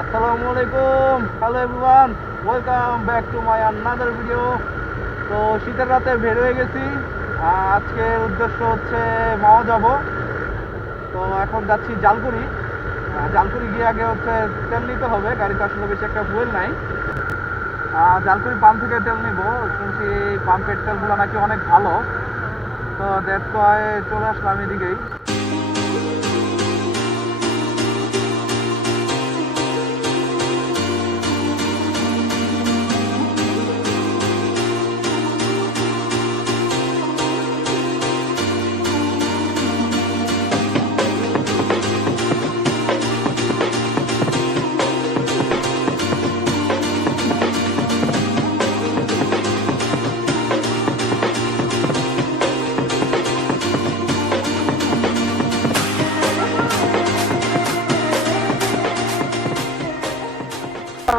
আসসালামু আলাইকুম, hello everyone, welcome back to my another video. তো শীতের রাতে বের হয়ে গেছি। আজকের উদ্দেশ্য হচ্ছে মাওয়া যাব। তো এখন যাচ্ছি জালকুড়ি। জালকুড়ি গিয়ে আগে হচ্ছে তেল নিতে হবে, গাড়িতে আসলে বেশি একটা ফুয়েল নাই। জালকুড়ি পাম্প থেকে তেল নিব, শুনছি পাম্পের তেলগুলো নাকি অনেক ভালো। তো দ্যাটস ওয়াই চলে আসলাম এদিকেই।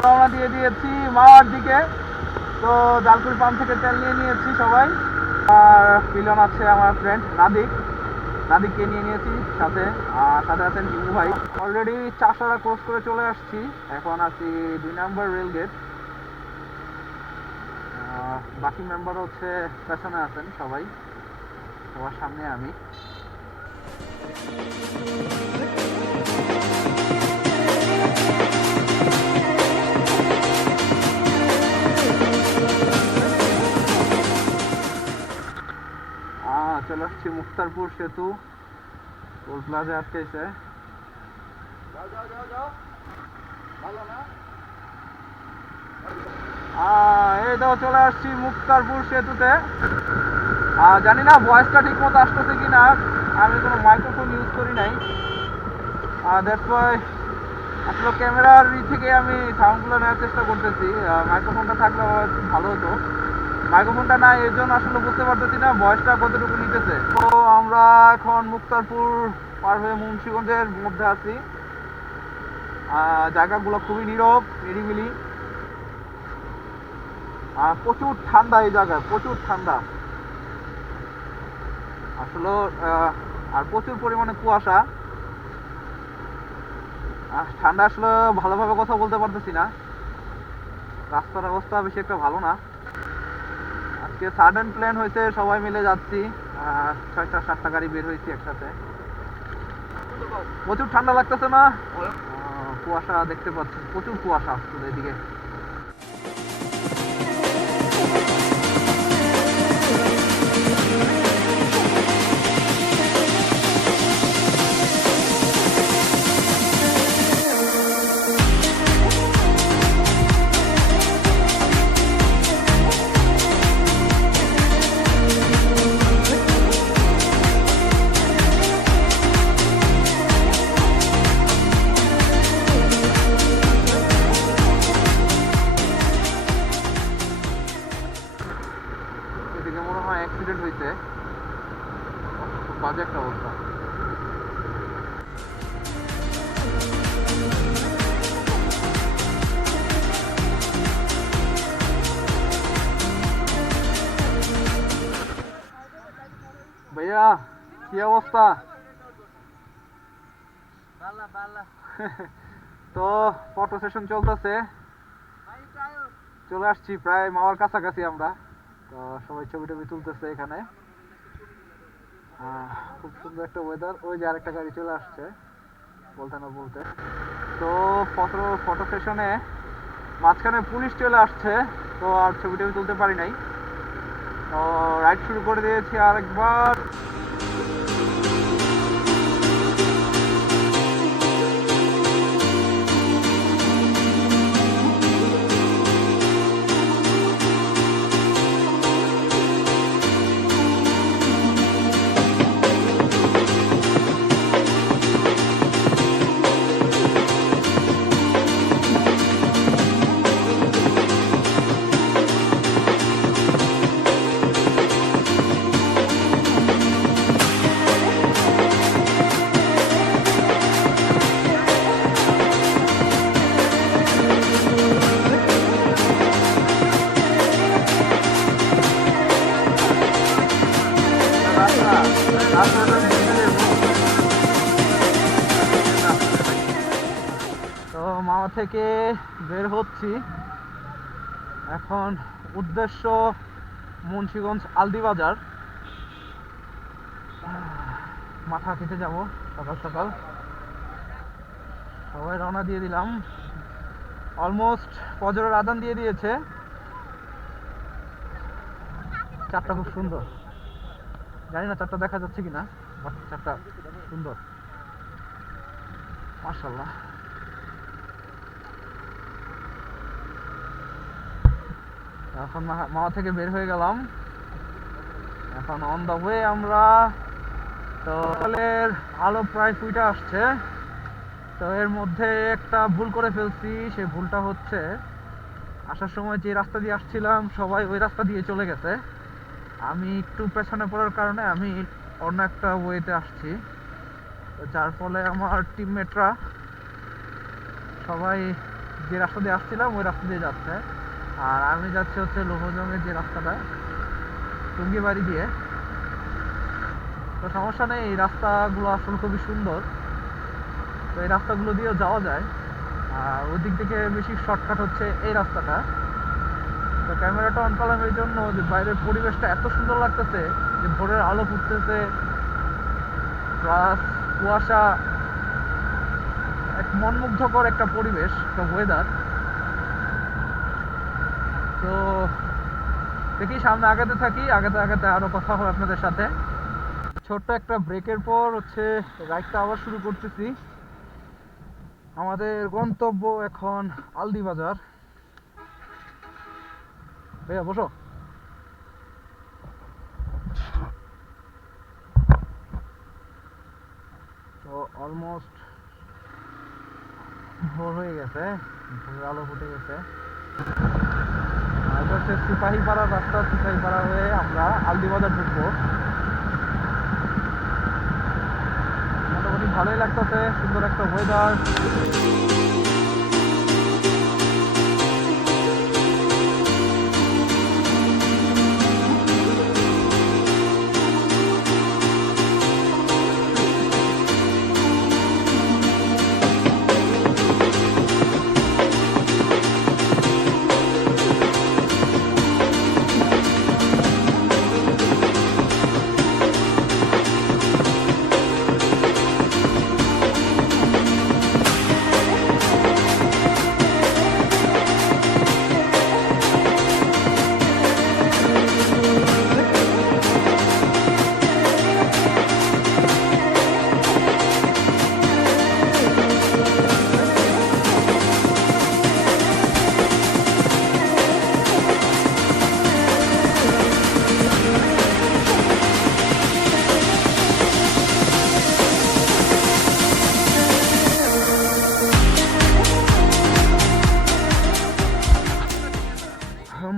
রওনা দিয়ে দিয়েছি মাওয়ার দিকে। তো জালকুড়ি পাম্প থেকে তেল নিয়ে নিয়েছি সবাই। আর পিলন আছে আমার ফ্রেন্ড নাদিককে নিয়ে নিয়েছি সাথে। আর সাথে আছেন টিমু ভাই। অলরেডি চাষারা ক্রস করে চলে আসছি, এখন আছি 2 নম্বর রেল গেট। বাকি মেম্বার হচ্ছে পেছনে আছেন সবাই, সবার সামনে আমি। চলে আসছি মুক্তারপুর সেতু, টোল প্লাজা আটকেছে। এই তো চলে আসছি মুক্তারপুর সেতুতে। জানি না ভয়েসটা ঠিক মতো আসতেছে কিনা, আমি কোনো মাইক্রোফোন ইউজ করি নাই। দ্যাটস ওয়াই আসলে ক্যামেরার থেকে আমি সাউন্ডগুলো নেওয়ার চেষ্টা করতেছি। মাইক্রোফোনটা থাকলে ভালো হতো, মাইক্রোফোনটা নাই, এর জন্য আসলে বুঝতে পারতেছি না ভয়েসটা কতটুকু নিতেছে। তো আমরা এখন মুক্তারপুর পার হয়ে মুন্সিগঞ্জের মধ্যে আছি। জায়গাগুলো খুবই নীরব নিরিবিলি। প্রচুর ঠান্ডা এই জায়গায়, প্রচুর ঠান্ডা আসলে। আর প্রচুর পরিমাণে কুয়াশা। ঠান্ডা আসলে ভালোভাবে কথা বলতে পারতেছি না, রাস্তার অবস্থা বেশি একটা ভালো না। আজকে সাডেন প্ল্যান হয়েছে, সবাই মিলে যাচ্ছি। 6টা-7টা গাড়ি বের হয়েছি একসাথে। প্রচুর ঠান্ডা লাগতেছে না? কুয়াশা দেখতে পাচ্ছি, প্রচুর কুয়াশা আসলে এদিকে। অ্যাক্সিডেন্ট হয়েছে, খুব বাজে একটা অবস্থা। ভাইয়া কি অবস্থা? তো ফটো সেশন চলতেছে, চলে আসছি প্রায় মাওয়ার কাছাকাছি আমরা। তো সবাই ছবি টবি তুলতেছে এখানে। খুব সুন্দর একটা ওয়েদার। ওই যে আরেকটা গাড়ি চলে আসছে বলতে না বলতে। তো ফটো সেশনে মাঝখানে পুলিশ চলে আসছে, তো আর ছবি টবি তুলতে পারি নাই। তো রাইড শুরু করে দিয়েছি আরেকবার। তো মাওয়া থেকে বের হচ্ছি এখন, উদ্দেশ্য মুন্সিগঞ্জ আলদিবাজার। মাথা খেতে যাব সকাল সকাল, সবাই রওনা দিয়ে দিলাম। অলমোস্ট ফজরের আজান দিয়ে দিয়েছে। চারটা খুব সুন্দর, জানি না চারটা দেখা যাচ্ছে কিনা, বাট চারটা সুন্দর মাশাআল্লাহ। এখন মাওয়া থেকে বের হয়ে গেলাম, এখন অন দ্য ওয়ে আমরা। তো সকালের আলো প্রায় ফুটে আসছে। তো এর মধ্যে একটা ভুল করে ফেলছি, সেই ভুলটা হচ্ছে আসার সময় যে রাস্তা দিয়ে আসছিলাম সবাই ওই রাস্তা দিয়ে চলে গেছে, আমি একটু পেছনে পড়ার কারণে আমি অন্য একটা ওয়েতে আসছি। তো যার ফলে আমার টিমমেটরা সবাই যে রাস্তা দিয়ে আসছিলাম ওই রাস্তা দিয়ে যাচ্ছে, আর আমি যাচ্ছি হচ্ছে লোহজংয়ের যে রাস্তাটা টুঙ্গিবাড়ি দিয়ে। তো সমস্যা নেই, এই রাস্তাগুলো আসলে খুবই সুন্দর, তো এই রাস্তাগুলো দিয়েও যাওয়া যায়। আর ওই দিক থেকে বেশি শর্টকাট হচ্ছে এই রাস্তাটা। তো ক্যামেরাটা অন করলাম এই জন্য যে বাইরের পরিবেশটা এত সুন্দর লাগতেছে, যে ভোরের আলো ফুটতেছে প্লাস কুয়াশা, এক মনমুগ্ধকর একটা পরিবেশ, একটা ওয়েদার। তো দেখি সামনে আগাতে থাকি, আগাতে আগাতে আরো কথা হবে আপনাদের সাথে। ছোট্ট একটা ব্রেকের পর হচ্ছে রাইডটা আবার শুরু করতেছি। আমাদের গন্তব্য এখন আলদিবাজার। ভাইয়া বসো। তো অলমোস্ট ভোর হয়ে গেছে, ভোরের আলো ফুটে গেছে। এটা হচ্ছে সিপাহীপাড়া রাস্তা, সিপাহীপাড়া হয়ে আমরা আলদিবাজার ঢুকবো। মোটামুটি ভালোই লাগতেছে, সুন্দর একটা ওয়েদার।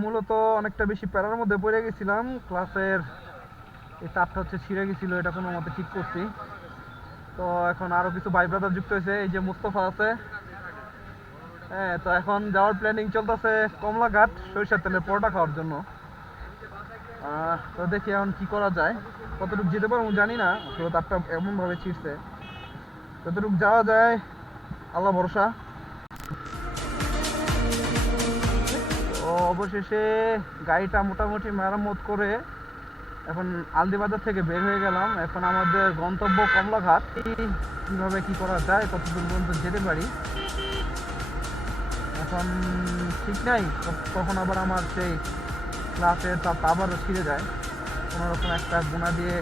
মূলত অনেকটা বেশি প্যারার মধ্যে পড়ে গেছিলাম, ক্লাসের এই তারটা হচ্ছে ছিঁড়ে গেছিলো, এটা কোনো মতে ঠিক করছি। তো এখন আরো কিছু ভাই ব্রাদার যুক্ত হয়েছে, এই যে মুস্তফা আছে। হ্যাঁ, তো এখন যাওয়ার প্ল্যানিং চলতেছে কমলাঘাট সরিষার তেলের পরোটা খাওয়ার জন্য। তো দেখি এখন কি করা যায়, কতটুকু যেতে পারবো জানি না, আসলে তারটা এমনভাবে ছিঁড়ছে, যতটুকু যাওয়া যায় আল্লাহ ভরসা। তো অবশেষে গাড়িটা মোটামুটি মেরামত করে এখন আলদিবাজার থেকে বের হয়ে গেলাম। এখন আমাদের গন্তব্য কমলাঘাট। কিভাবে কি করা যায়, কতদূর পর্যন্ত যেতে পারি এখন ঠিক নাই, তখন আবার আমার সেই ক্লাসে তার আবারও ছিঁড়ে যায়, কোনোরকম একটা গুণা দিয়ে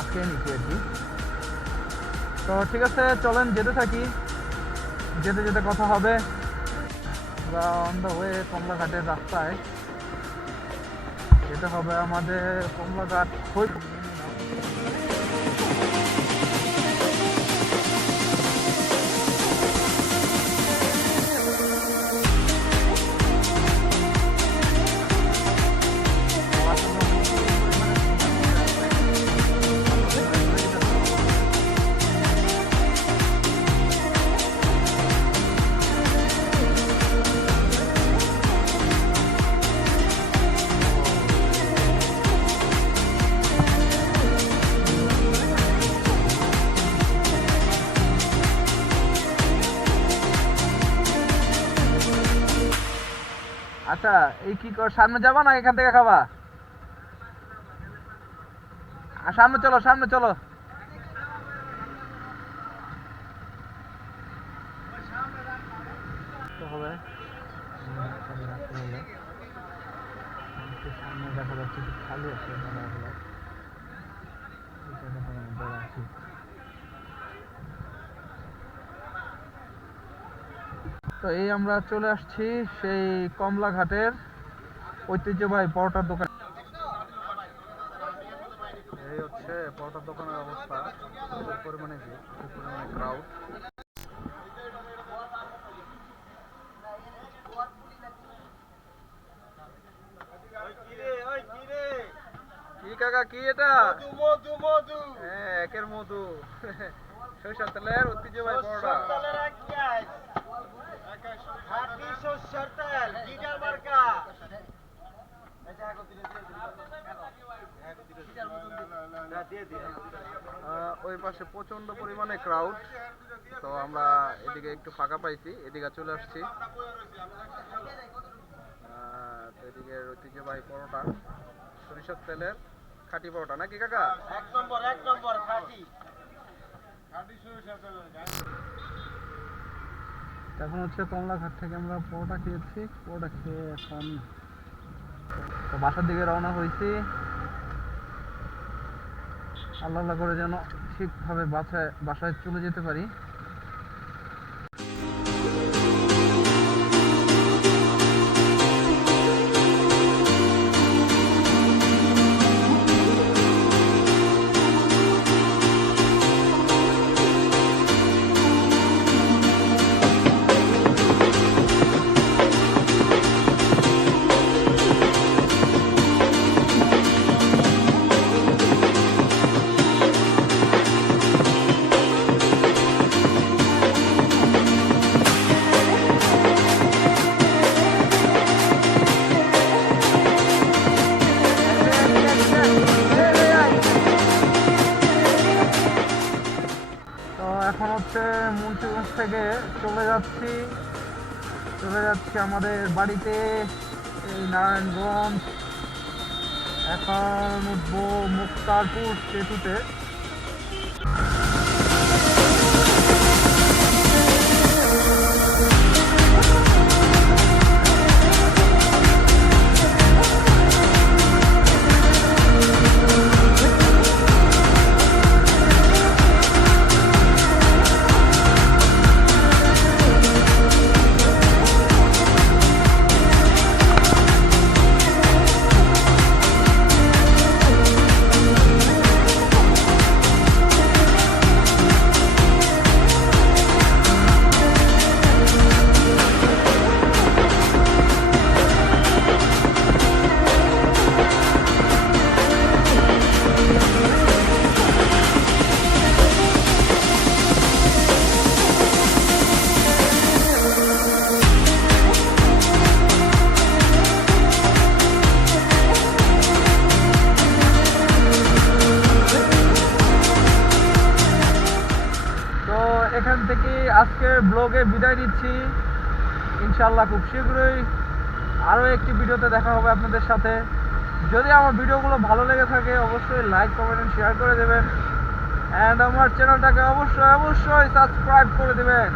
আটকে নিচ্ছি আর কি। তো ঠিক আছে, চলেন যেতে থাকি, যেতে যেতে কথা হবে। আমরা অন দ্য ওয়ে কমলাঘাটের রাস্তায় যেতে হবে আমাদের। কমলাঘাট আচ্ছা, এই কি কর, সামনে যাবা না এখান থেকে খাবা? সামনে চলো, সামনে চলো। হবে সামনে দেখা যাচ্ছে একটু খালি আছে। তো এই আমরা চলে আসছি সেই কমলাঘাটের ঐতিহ্যবাহী পরোটার দোকান। এই হচ্ছে পরোটার দোকানের অবস্থা। প্রচুর পরিমাণে ভিড়, প্রচুর পরিমাণে ক্রাউড। কি কাকা, কি এটা? মধু মধু, হ্যাঁ, একের মধু। সরিষার তেলের ঐতিহ্যবাহী পরোটা। ওই পাশে প্রচন্ড পরিমাণে ক্রাউড, তো আমরা এদিকে একটু ফাঁকা পাইছি, এদিকে চলে আসছি। এদিকে ঐতিহ্যবাহী পরোটা, সরিষার তেলের খাঁটি পরোটা নাকি কাকা? এক নম্বর, এক নম্বর খাঁটি সরিষার তেলের। এখন হচ্ছে কমলাঘাট থেকে আমরা পরোটা খেয়েছি, পরোটা খেয়ে এখন তো বাসার দিকে রওনা হয়েছি। আল্লাহ আল্লাহ করে যেন ঠিকভাবে বাসায় চলে যেতে পারি। এখন হচ্ছে মুন্সিগঞ্জ থেকে চলে যাচ্ছি আমাদের বাড়িতে, এই নারায়ণগঞ্জ। এখন উঠবো মুক্তারপুর সেতুতে। এখান থেকে আজকের ব্লগে বিদায় নিচ্ছি। ইনশাআল্লাহ খুব শীঘ্রই আরও একটি ভিডিওতে দেখা হবে আপনাদের সাথে। যদি আমার ভিডিওগুলো ভালো লেগে থাকে অবশ্যই লাইক, কমেন্ট এন্ড শেয়ার করে দেবেন, অ্যান্ড আমার চ্যানেলটাকে অবশ্যই সাবস্ক্রাইব করে দেবেন।